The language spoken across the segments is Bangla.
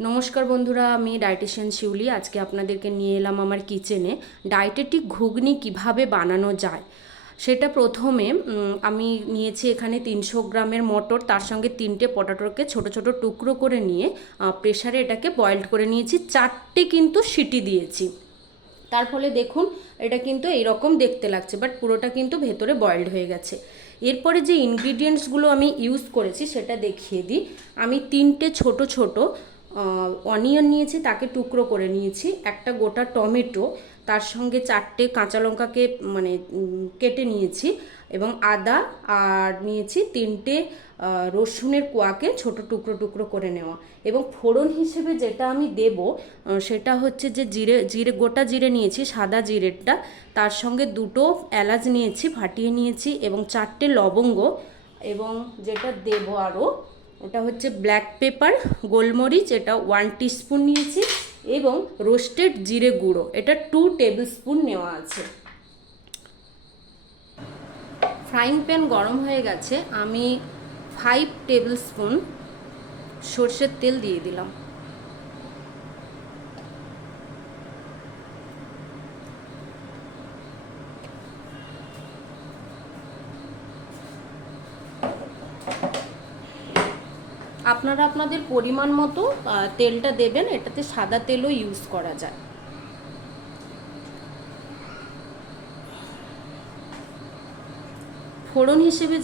নমস্কার বন্ধুরা, আমি ডায়েটিশিয়ান শিউলি। আজকে আপনাদেরকে নিয়ে এলাম আমার কিচেনে ডায়েটেটিক ঘুগনি কিভাবে বানানো যায় সেটা। প্রথমে আমি নিয়েছি এখানে 300 গ্রামের মটর, তার সঙ্গে 3টে পটাটোকে ছোট ছোট টুকরো করে নিয়ে প্রেসারে এটাকে বয়েলড করে নিয়েছি। 4টে কিন্তু সিটি দিয়েছি, তার ফলে দেখুন এটা কিন্তু এইরকম দেখতে লাগছে, বাট পুরোটা কিন্তু ভেতরে বয়েলড হয়ে গেছে। এরপরে যে ইনগ্রিডিয়েন্টসগুলো আমি ইউজ করেছি সেটা দেখিয়ে দিই। আমি 3টে ছোট ছোট অনিয়ন নিয়েছি, তাকে টুকরো করে নিয়েছি। একটা গোটা টমেটো, তার সঙ্গে 4টে কাঁচা লঙ্কাকে কেটে নিয়েছি, এবং আদা, আর নিয়েছি 3টে রসুনের কোয়াকে ছোট টুকরো টুকরো করে নেওয়া। এবং ফোড়ন হিসেবে যেটা আমি দেব সেটা হচ্ছে যে জিরে গোটা জিরে নিয়েছি, সাদা জিরেরটা, তার সঙ্গে 2টো এলাচ নিয়েছি, ফাটিয়ে নিয়েছি, এবং 4টে লবঙ্গ, এবং যেটা দেব আরও ওটা হচ্ছে ব্ল্যাক পেপার, গোলমরিচ, এটা 1 টিস্পুন নিয়েছি, এবং রোস্টেড জিরে গুঁড়ো, এটা 2 টেবিল স্পুন নেওয়া আছে। ফ্রাইং প্যান গরম হয়ে গেছে, আমি 5 টেবিল স্পুন সর্ষের তেল দিয়ে দিলাম। আপনারা আপনাদের পরিমাণ মতো তেলটা দেবেন, এটাতে সাদা তেলও ইউজ করা যায়। ফোড়ন হিসেবে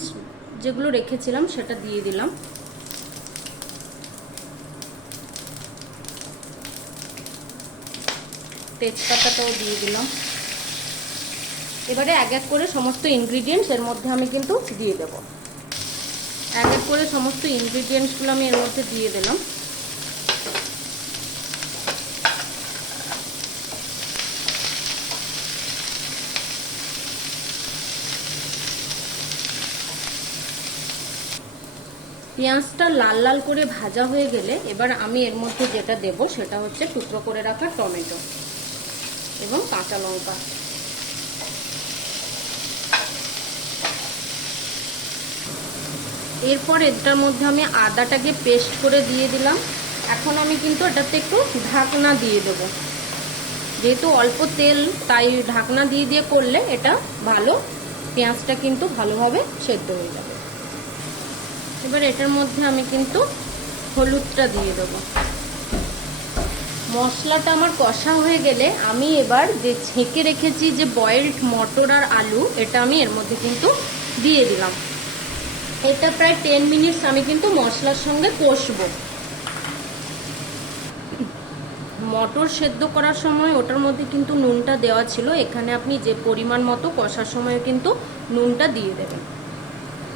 যেগুলো রেখেছিলাম সেটা দিয়ে দিলাম। তেজপাতাটাও দিয়ে দিলাম। এবারে এক এক করে সমস্ত ইনগ্রিডিয়েন্টস এর মধ্যে আমি কিন্তু দিয়ে দেব। এক এক করে সমস্ত ইনগ্রিডিয়েন্টসগুলো আমি এর মধ্যে দিয়ে দিলাম। পেঁয়াজটা লাল লাল করে ভাজা হয়ে গেলে এবার আমি এর মধ্যে যেটা দেব সেটা হচ্ছে টুকরো করে রাখা টমেটো এবং কাঁচা লঙ্কা। এরপর এটার মধ্যে আমি আদাটাকে পেস্ট করে দিয়ে দিলাম। এখন আমি কিন্তু এটাতে একটু ঢাকনা দিয়ে দেবো, যেহেতু অল্প তেল তাই ঢাকনা দিয়ে দিয়ে করলে এটা ভালো, পেঁয়াজটা কিন্তু ভালোভাবে সেদ্ধ হয়ে যাবে। এবার এটার মধ্যে আমি কিন্তু হলুদটা দিয়ে দেবো। মশলাটা আমার কষা হয়ে গেলে আমি এবার যে ছেঁকে রেখেছি যে বয়েলড মটর আর আলু, এটা আমি এর মধ্যে কিন্তু দিয়ে দিলাম। এটা প্রায় 10 মিনিটস আমি কিন্তু মশলার সঙ্গে কষবো। মটর সেদ্ধ করার সময় ওটার মধ্যে কিন্তু নুনটা দেওয়া ছিল, এখানে আপনি যে পরিমাণ মতো কষার সময় কিন্তু নুনটা দিয়ে দেবেন।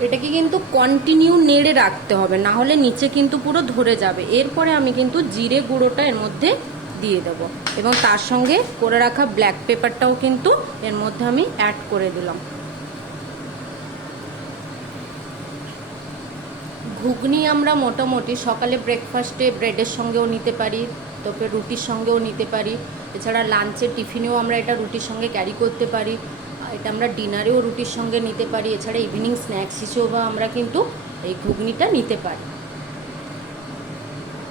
এটাকে কিন্তু কন্টিনিউ নেড়ে রাখতে হবে, না হলে নিচে কিন্তু পুরো ধরে যাবে। এরপরে আমি কিন্তু জিরে গুঁড়োটা এর মধ্যে দিয়ে দেব, এবং তার সঙ্গে করে রাখা ব্ল্যাক পেপারটাও কিন্তু এর মধ্যে আমি অ্যাড করে দিলাম। ঘুগনি আমরা মোটামুটি সকালে ব্রেকফাস্টে ব্রেডের সঙ্গেও নিতে পারি, তারপরে রুটির সঙ্গেও নিতে পারি, এছাড়া লাঞ্চের টিফিনেও আমরা এটা রুটির সঙ্গে ক্যারি করতে পারি, এটা আমরা ডিনারেও রুটির সঙ্গে নিতে পারি, এছাড়া ইভিনিং স্ন্যাক্স হিসেবেও আমরা কিন্তু এই ঘুগনিটা নিতে পারি।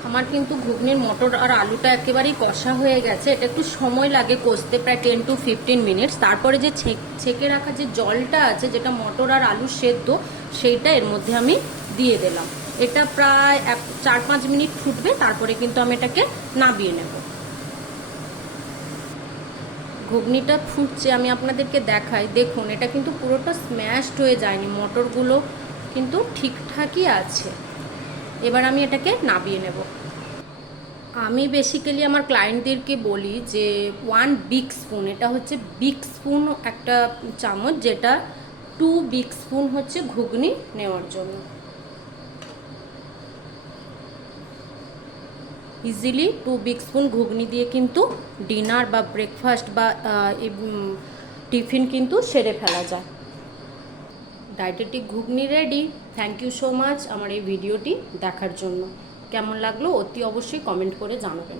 আমার কিন্তু ঘুগনির মটর আর আলুটা একেবারেই কষা হয়ে গেছে, এটা একটু সময় লাগে কষতে, প্রায় 10 to 15 মিনিটস। তারপরে যে ছেঁকে রাখা যে জলটা আছে, যেটা মটর আর আলু সেদ্ধ, সেইটা এর মধ্যে আমি দিয়ে দিলাম। এটা প্রায় 4-5 মিনিট ফুটবে, তারপরে কিন্তু আমি এটাকে নামিয়ে নেব। ঘুগনিটা ফুটছে, আমি আপনাদেরকে দেখাই। দেখুন এটা কিন্তু পুরোটা স্ম্যাশড হয়ে যায়নি, মটরগুলো কিন্তু ঠিকঠাকই আছে। এবার আমি এটাকে নামিয়ে নেব। আমি বেসিক্যালি আমার ক্লায়েন্টদেরকে বলি যে 1 বিগ স্পুন, এটা হচ্ছে বিগ স্পুন একটা চামচ, যেটা 2 বিগ স্পুন হচ্ছে ঘুগনি নেওয়ার জন্য। ইজিলি 2 বিগ স্পুন ঘুগনি দিয়ে কিন্তু ডিনার বা ব্রেকফাস্ট বা টিফিন কিন্তু সেরে ফেলা যায়। Dietetic ghugni ready. Thank you so much আমার এই ভিডিওটি দেখার জন্য। কেমন লাগলো অতি অবশ্যই কমেন্ট করে জানাবেন।